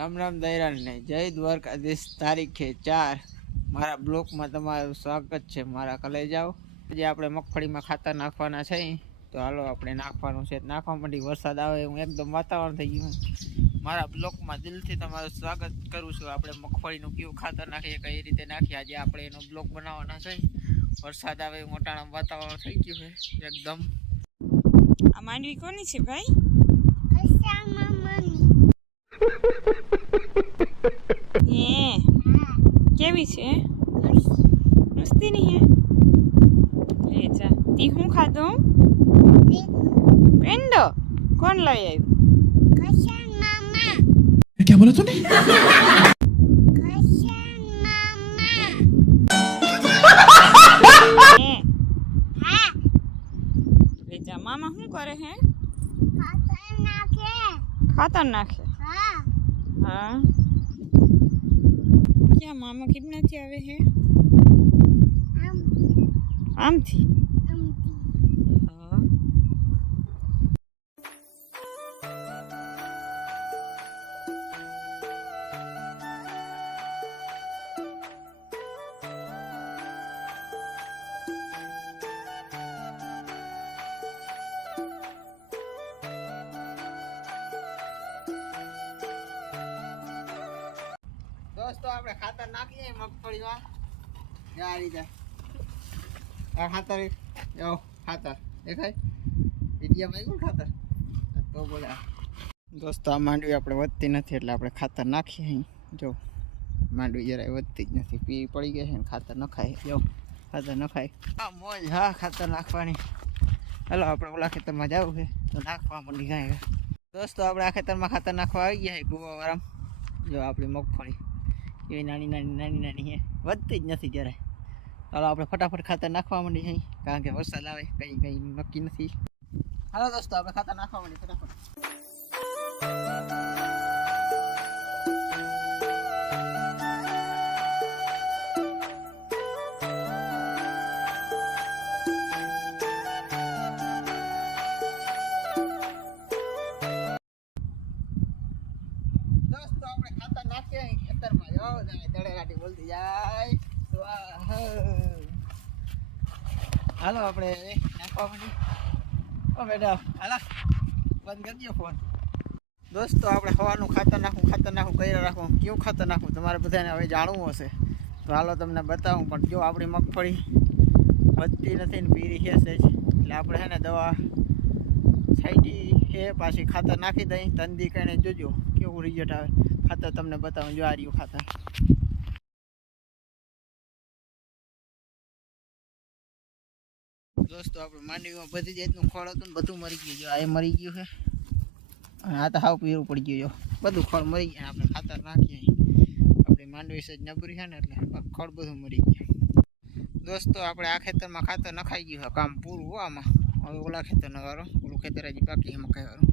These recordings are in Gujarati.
રામ રામ દૈરાન જય દ્વારકાધીશ તારીખે ચાર. મારા બ્લોકમાં તમારું સ્વાગત છે મારા કલેજાઓ. આજે આપણે મગફળીમાં ખાતર નાખવાના છે. તો હાલો આપણે નાખવાનું છે. નાખવા માટે વરસાદ આવે હું એકદમ વાતાવરણ થઈ ગયું મારા બ્લોકમાં દિલથી તમારું સ્વાગત કરું છું. આપણે મગફળીનું કયું ખાતર નાખીએ કઈ રીતે નાખીએ? આજે આપણે એનો બ્લોક બનાવવાના છે. વરસાદ આવે મોટાણા વાતાવરણ થઈ ગયું છે એકદમ. આ માંડવી કોની છે ભાઈ? हुई है मस्ती नहीं है ले जा तीहूँ खा दो पेंडो कौन लाई आई क्या बोला तूने मामा हूँ करे हैं खतरनाक है खतरनाक है हाँ हाँ ક્યાં? મામા કિડનાથી આવે હે? આમથી? આપણે ખાતર નાખીએ મગફળીમાં આ રીતે. આ ખાતર જો ખાતર. દેખાય? વિડીયામાં ભાઈ ખાતર? તો બોલે દોસ્તો, આ માંડવી આપણે વધતી નથી એટલે આપણે ખાતર નાખીએ અહીં. જો, માંડવી જરાય વધતી જ નથી. પી પડી ગઈ છે ને ખાતર નખાય. જો, ખાતર નખાય. હા મોજ, હા, ખાતર નાખવાની. હાલો, આપણે ઓલા ખેતરમાં જવું છે. તો નાખવા માંડી કાંઈ દોસ્તો, આપણે આ ખેતરમાં ખાતર નાખવા આવી ગયા છે કુવાવાળામાં જો, આપણી મગફળી. એવી નાની નાની નાની નાની છે વધતી જ નથી જરાય ચાલો આપણે ફટાફટ ખાતર નાખવા માંડી છે કારણ કે વરસાદ આવે, કંઈ કંઈ નક્કી નથી. હાલો, દોસ્તો, આપણે ખાતર નાખવા માંડી ફટાફટ. હાલો આપણે ઓ મેડમ હાલા. બંધ કરી દો ફોન. દોસ્તો, આપણે હવાનું ખાતર નાખું ખાતર નાખું, કર્યા રાખું. કેવું ખાતર નાખું? તમારે બધાને હવે જાણવું હશે. તો હાલો તમને બતાવું, પણ જો આપણી મગફળી વધતી નથી ને પીરી છે જ. એટલે આપણે છે ને દવા છાંટી છે પાછી ખાતર નાખી દઈ, તંદી કહીને જોજો, કેવું રિઝલ્ટ આવે. ખાતર તમને બતાવું, જો આ રહ્યું ખાતર. દોસ્તો, આપણે માંડવીમાં બધી જાતનું ખોળ હતું ને બધું મરી ગયું. જો આ મરી ગયું છે. અને આ તો હાવ પીરું પડી ગયું, જો. બધું ખોળ મરી ગયા આપણે ખાતર નાખીએ આપણે માંડવી સજ નબરી છે ને એટલે ખોળ બધું મરી ગયું. દોસ્તો, આપણે આ ખેતરમાં ખાતર નખાઈ ગયું કામ પૂરું હો આમાં. હવે ઓલા ખેતર નગારો ઓલું ખેતર હજી બાકી એમાં કહેવાનું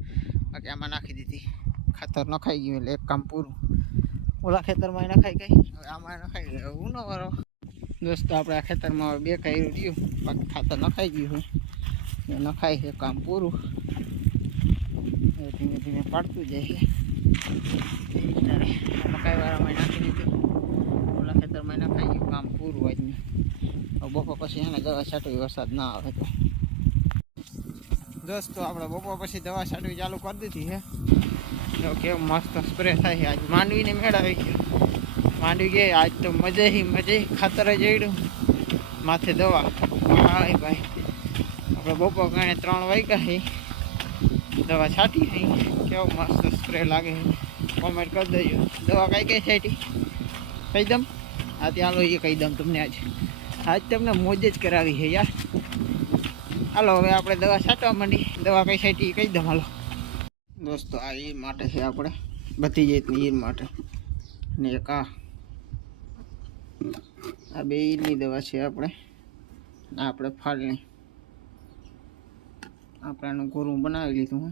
બાકી આમાં નાખી દીધી. ખાતર નખાઈ ગયું, એટલે એક કામ પૂરું. ઓલા ખેતરમાં નખાઈ ગઈ હવે આમાં નખાઈ ગઈ હું ન વારો દોસ્તો, આપણે આ ખેતરમાં હવે બે કાયરું રહ્યું બાકી ખાતર નખાઈ ગયું છે નખાય છે કામ પૂરું. ધીમે ધીમે પાડતું જાય છે. ત્યારે મકાઈ વાળામાં નાખી દીધું. ઓલા ખેતરમાં નખાઈ ગયું, કામ પૂરું આજનું. બપોર પછી એને દવા છાંટવી, વરસાદ ના આવે તો. દોસ્તો, આપણે બપોર પછી દવા છાંટવી ચાલુ કરી દીધી છે. જો કેવું મસ્ત સ્પ્રે થાય છે. આજ માંડવીને મેળાવી ગયો માંડવી ગઈ આજ તો મજે મજે ખાતર જ માથે દવા. ભાઈ ભાઈ. આપણે બપોર ગણે ત્રણ વાગ્યા હી. દવા છાંટી હઈ કેવું મસ્ત સ્પ્રે લાગે છે કોમેન્ટ કરી દેજો. દવા કઈ કઈ છાંટી? કહી દમ આ ત્યાં લો એ કહી દમ તમને આજ. આજ તમને મોજ જ કરાવી છે યાર. હાલો, હવે આપણે દવા છાંટવા માંડી દવા કઈ છાંટી કહી દમ હાલો. દોસ્તો આ ઈર માટે છે આપણે. બધી જાતની ઈર માટે. ને એક આ. બે ઈરની દવા છે આપણે. આપણે ફાળની આપણે આનું ગોરું બનાવી લીધું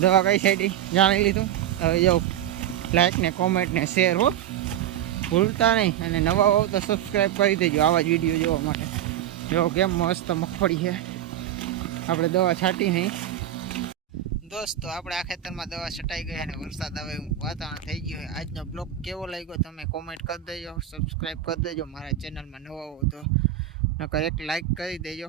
દવા કઈ સાઈડ જાણી લીધું? હવે જાઓ. લાઈક ને કોમેન્ટ ને શેર હો. ભૂલતા નહીં. અને નવા હોવ તો સબસ્ક્રાઈબ કરી દેજો આવા જ વીડિયો જોવા માટે. જો કેમ મસ્ત મગફળી છે. આપણે દવા છાંટી નહીં દોસ્તો, આપણે આ ખેતરમાં દવા છટાઈ ગઈ અને વરસાદ આવે એવું વાતાવરણ થઈ ગયું હોય આજનો બ્લોગ કેવો લાગ્યો તમે કોમેન્ટ કરી દેજો સબસ્ક્રાઈબ કરી દેજો, મારા ચેનલમાં નવા હો તો નકર એક લાઈક કરી દેજો.